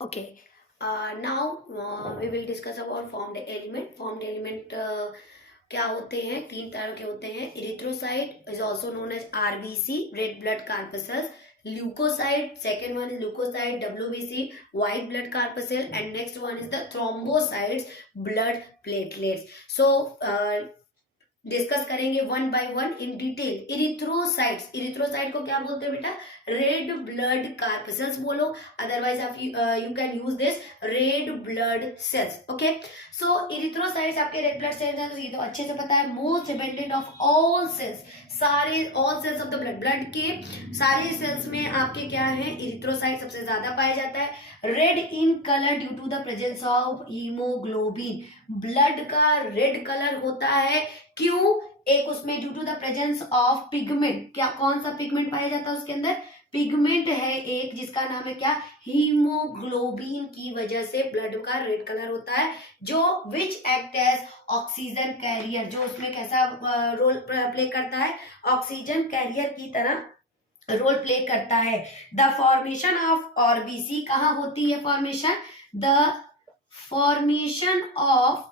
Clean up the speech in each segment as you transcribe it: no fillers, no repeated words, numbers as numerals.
Okay. Now we will discuss about formed element. Formed element क्या होते हैं? तीन तरह के होते हैं. Erythrocyte is also known as RBC, red blood corpuscle. Leukocyte, second one is leukocyte, WBC, white blood corpuscle, and next one is the thrombocytes, blood platelets. So discuss करेंगे one by one in detail. Erythrocytes, erythrocyte को क्या बोलते हैं बेटा? Red blood corpuscles बोलो, otherwise आप you can use this red blood cells. Okay, so erythrocytes आपके red blood cells हैं, तो ये तो अच्छे से पता है. Most dependent of all cells, सारे all cells of the blood, blood के सारे सेल्स में आपके क्या है? इरिथ्रोसाइट सबसे ज्यादा पाया जाता है. Red in colour due to the presence of haemoglobin. Blood का रेड कलर होता है. क्यों? एक उसमें due to the presence of pigment. क्या, कौन सा पिगमेंट पाया जाता है उसके अंदर? पिगमेंट है एक जिसका नाम है क्या? हीमोग्लोबिन की वजह से ब्लड का रेड कलर होता है, जो which act as oxygen carrier. जो उसमें कैसा रोल प्ले करता है? ऑक्सीजन कैरियर की तरह रोल प्ले करता है. द फॉर्मेशन ऑफ आरबीसी कहाँ होती है? द फॉर्मेशन ऑफ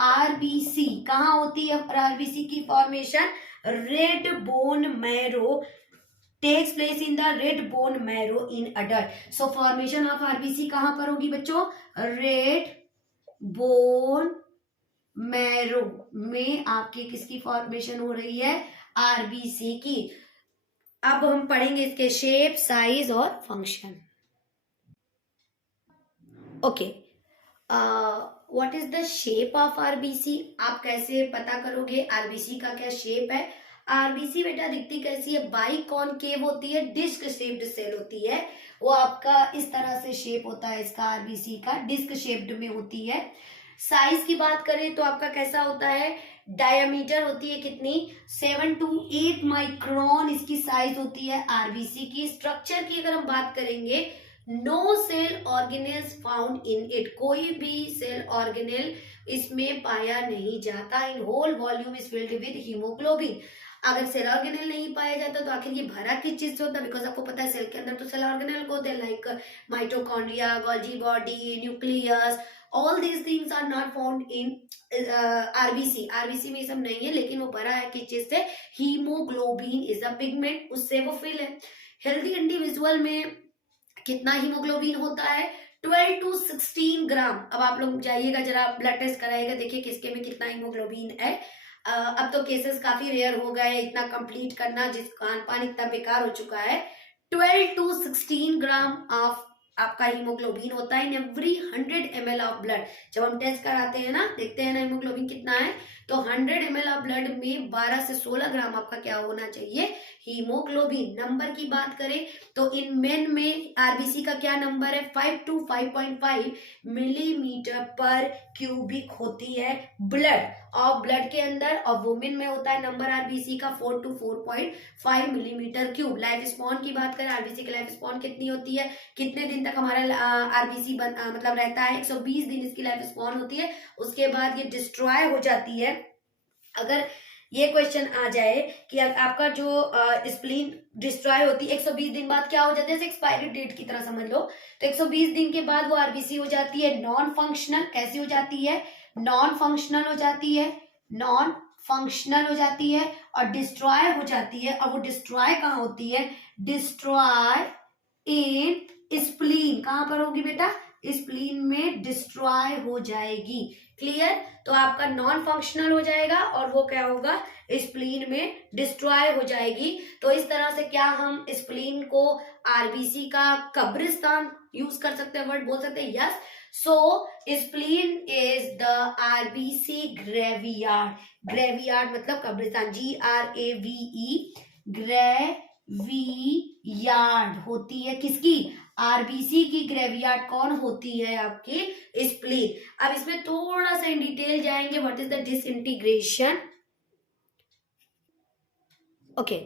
आरबीसी कहाँ होती है? आरबीसी की formation red bone marrow takes place in the red bone marrow in adult. So formation of RBC कहां पर होगी बच्चों? रेड बोन मैरो में आपकी किसकी फॉर्मेशन हो रही है? आरबीसी की. अब हम पढ़ेंगे इसके शेप, साइज और function. Okay, what is the shape of RBC? आप कैसे पता करोगे आरबीसी का क्या शेप है? आरबीसी बेटा दिखती कैसी है? बाई कॉनकेव होती है, डिस्क शेप्ड सेल होती है. वो आपका इस तरह से शेप होता है इसका, आरबीसी का डिस्क शेप्ड में होती है. साइज की बात करें तो आपका कैसा होता है? डायमीटर होती है कितनी? 7 to 8 माइक्रोन इसकी साइज होती है आरबीसी की. स्ट्रक्चर की अगर हम बात करेंगे, no cell organelles found in it. कोई भी सेल ऑर्गेनेल इसमें पाया नहीं जाता. In whole volume is filled with haemoglobin. अगर सेल ऑर्गेनेल नहीं पाया जाता तो आखिर ये भरा किस चीज से होता है? बिकॉज आपको पता है सेल के अंदर तो सेल ऑर्गेनेल होते हैं, like mitochondria, Golgi body, nucleus. All these things are not found in RBC. RBC में ये सब नहीं है, लेकिन वो भरा है किस चीज से? हीमोग्लोबिन इज अ पिगमेंट, उससे वो फिल है. हेल्दी इंडिविजुअल में कितना हीमोग्लोबिन होता है? 12 to 16 ग्राम. अब आप लोग जाइएगा जरा ब्लड टेस्ट कराइएगा, देखिए किसके में कितना हीमोग्लोबिन है. अब तो केसेस काफी रेयर हो गए इतना कंप्लीट करना, जिस खान पान इतना बेकार हो चुका है. 12 to 16 ग्राम ऑफ आपका हीमोग्लोबिन होता है in every 100 ml of blood. जब हम टेस्ट कराते हैं ना, देखते हैं ना हीमोग्लोबिन कितना है, तो 100 ml ऑफ ब्लड में 12 से 16 ग्राम आपका क्या होना चाहिए? हीमोग्लोबिन. नंबर की बात करें तो इन मेन में आरबीसी का क्या नंबर है? 5 to 5.5 मिलीमीटर पर क्यूबिक होती है ब्लड. और ब्लड के अंदर, और वुमेन में होता है नंबर आरबीसी का 4 to 4.5 millimetre cube. Life spawn की बात करें, आरबीसी की लाइफ स्पॉन कितनी होती है? कितने दिन तक हमारा आरबीसी मतलब रहता है? 120 दिन इसकी लाइफ स्पॉन होती है. उसके बाद ये डिस्ट्रॉय हो जाती है. अगर ये क्वेश्चन आ जाए कि आपका जो स्प्लीन डिस्ट्रॉय होती है 120 दिन बाद, क्या हो जाता है? जैसे एक्सपायरी डेट की तरह समझ लो. तो 120 दिन के बाद वो आरबीसी हो जाती है नॉन फंक्शनल. कैसी हो जाती है? नॉन फंक्शनल हो जाती है. नॉन फंक्शनल हो जाती है और डिस्ट्रॉय हो जाती है. और वो डिस्ट्रॉय कहाँ होती है? Destroy in spleen. कहां पर होगी बेटा? स्प्लीन में डिस्ट्रॉय हो जाएगी. क्लियर? तो आपका नॉन फंक्शनल हो जाएगा और वो क्या होगा? स्प्लीन में डिस्ट्रॉय हो जाएगी. तो इस तरह से क्या हम स्प्लीन को आरबीसी का कब्रिस्तान यूज कर सकते हैं, वर्ड बोल सकते हैं? Yes. So spleen is the RBC graveyard. Graveyard मतलब कब्रिस्तान. GRAVE, ग्रेवियार्ड होती है किसकी? आरबीसी की. ग्रेवियार्ड कौन होती है? आपकी स्प्लीन. अब इसमें थोड़ा सा इन डिटेल जाएंगे. What is the disintegration? Okay,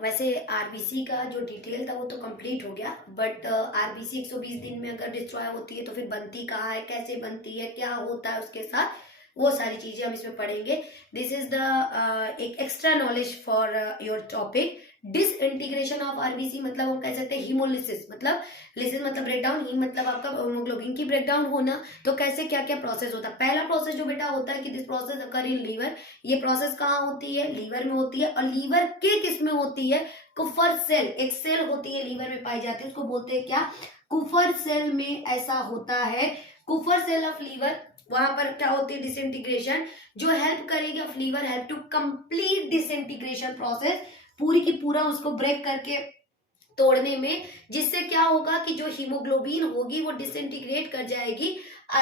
वैसे आरबीसी का जो डिटेल था वो तो कंप्लीट हो गया, बट आरबीसी 120 दिन में अगर डिस्ट्रॉय होती है तो फिर बनती कहाँ है, कैसे बनती है, क्या होता है उसके साथ, वो सारी चीजें हम इसमें पढ़ेंगे. दिस इज द एक extra knowledge for your topic. Disintegration of RBC मतलब हम कह सकते हैं हीमोलिसिस, मतलब लिसिस मतलब ब्रेकडाउन, हीम मतलब आपका हीमोग्लोबिन की ब्रेकडाउन होना। तो कैसे क्या क्या प्रोसेस होता है? पहला प्रोसेस जो बेटा होता है कि this process occur in liver. ये प्रोसेस कहाँ होती है? लीवर में होती है। और लीवर के किस में होती है? कुफर सेल, एक सेल होती है लीवर में पाई जाती है, उसको बोलते हैं क्या? कुफर सेल में ऐसा होता है, कुफर सेल ऑफ लीवर। वहां पर क्या होती है? डिसइंटीग्रेशन, जो हेल्प करेगी of liver help to complete disintegration process, पूरी की पूरा उसको ब्रेक करके तोड़ने में, जिससे क्या होगा कि जो हीमोग्लोबिन होगी वो डिसइंटीग्रेट कर जाएगी,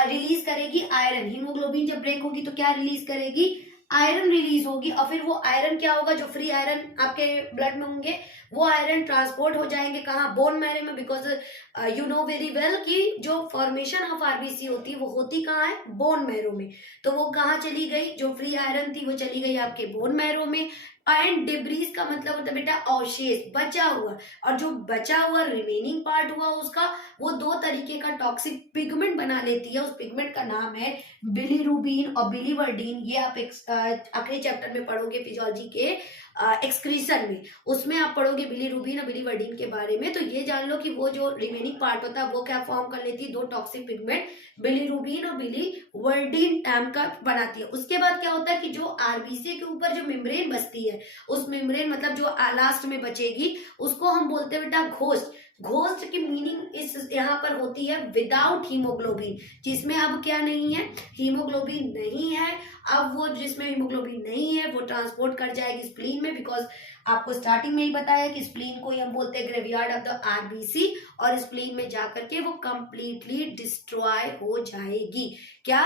रिलीज करेगी आयरन। हीमोग्लोबिन जब ब्रेक होगी तो क्या रिलीज करेगी? आयरन रिलीज होगी। और फिर वो आयरन क्या होगा? जो फ्री आयरन आपके ब्लड में होंगे वो आयरन ट्रांसपोर्ट हो जाएंगे कहाँ? बोन मैरो में। Because you know very well कि जो फॉर्मेशन ऑफ आरबीसी होती है वो होती कहाँ है? बोन मैरो में। तो वो कहाँ चली गई? जो फ्री आयरन थी वो चली गई आपके बोन मैरो में। एंड डिब्रीज का मतलब होता है बेटा अवशेष, बचा हुआ। और जो बचा हुआ रिमेनिंग पार्ट हुआ उसका, वो दो तरीके का टॉक्सिक पिगमेंट बना लेती है। उस पिगमेंट का नाम है बिलीरुबिन और बिलीवर्डिन। ये आप आखिरी चैप्टर में पढ़ोगे फिजियोलॉजी के एक्सक्रीशन में, उसमें आप पढ़ोगे बिलीरुबिन और बिलीवर्डिन के बारे में। तो ये जान लो कि वो जो रिमेनिंग पार्ट होता है वो क्या फॉर्म कर लेती है? दो टॉक्सिक पिगमेंट बिलीरुबिन और बिलीवर्डिन नाम का बनाती है। उसके बाद क्या होता है कि जो आरबीसी के ऊपर जो मेम्ब्रेन बचती है, उस मेम्ब्रेन मतलब जो लास्ट में बचेगी उसको हम बोलते हैं बेटा घोस्ट। घोस्ट की मीनिंग इस यहाँ पर होती है विदाउट हीमोग्लोबिन, जिसमें अब क्या नहीं है? हीमोग्लोबिन नहीं है। अब वो जिसमें हीमोग्लोबिन नहीं है वो ट्रांसपोर्ट कर जाएगी स्प्लीन में। बिकॉज आपको स्टार्टिंग में ही बताया कि स्प्लीन को ही हम बोलते हैं ग्रेवयार्ड ऑफ द आरबीसी, और स्प्लीन में जाकर के वो कंप्लीटली डिस्ट्रॉय हो जाएगी। क्या?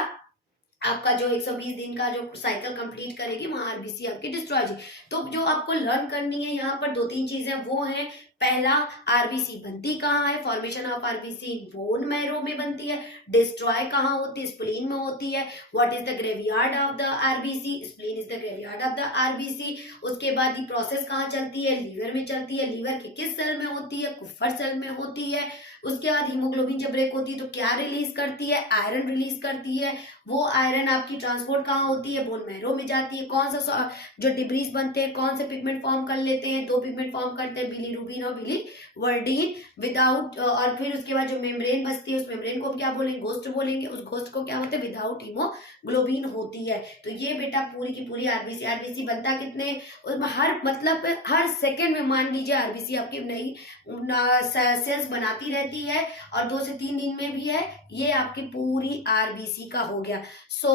आपका जो 120 दिन का जो साइकिल कंप्लीट करेगी वहां आरबीसी आपकी डिस्ट्रॉय जी। तो जो आपको लर्न करनी है यहाँ पर दो तीन चीजें वो हैं। पहला, आरबीसी बनती कहाँ है? Formation of RBC bone marrow में बनती है। डिस्ट्रॉय कहाँ होती है? स्प्लीन में होती है। What is the graveyard of the RBC? Spleen is the graveyard of the RBC. उसके बाद ये प्रोसेस कहाँ चलती है? लीवर में चलती है। लीवर के किस सेल में होती है? कुफर सेल में होती है। उसके बाद हीमोग्लोबिन जब ब्रेक होती है तो क्या रिलीज करती है? आयरन रिलीज करती है। वो आयरन आपकी ट्रांसपोर्ट कहाँ होती है? बोन मैरो में जाती है। कौन सा जो डिब्रीज बनते हैं कौन से पिगमेंट फॉर्म कर लेते हैं? दो पिगमेंट फॉर्म करते हैं, बिलीरुबिन और बिलीवर्डिन। विदाउट और फिर उसके बाद जो मेम्ब्रेन बचती है उस मेम्ब्रेन को हम क्या बोलेंगे? घोस्ट बोलेंगे। उस घोस्ट को क्या होते हैं? विदाउट हीमोग्लोबिन होती है। तो ये बेटा पूरी की पूरी आरबीसी। आरबीसी बनता कितने? उसमें हर मतलब हर सेकेंड में मान लीजिए आरबीसी आपकी नई सेल्स बनाती रहती है, और 2 से 3 दिन में भी है। ये आपकी पूरी आरबीसी का हो गया। So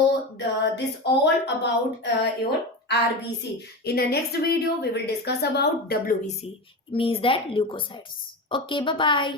this all about your RBC. In the next video, we will discuss about WBC, means that leukocytes. Okay, bye bye.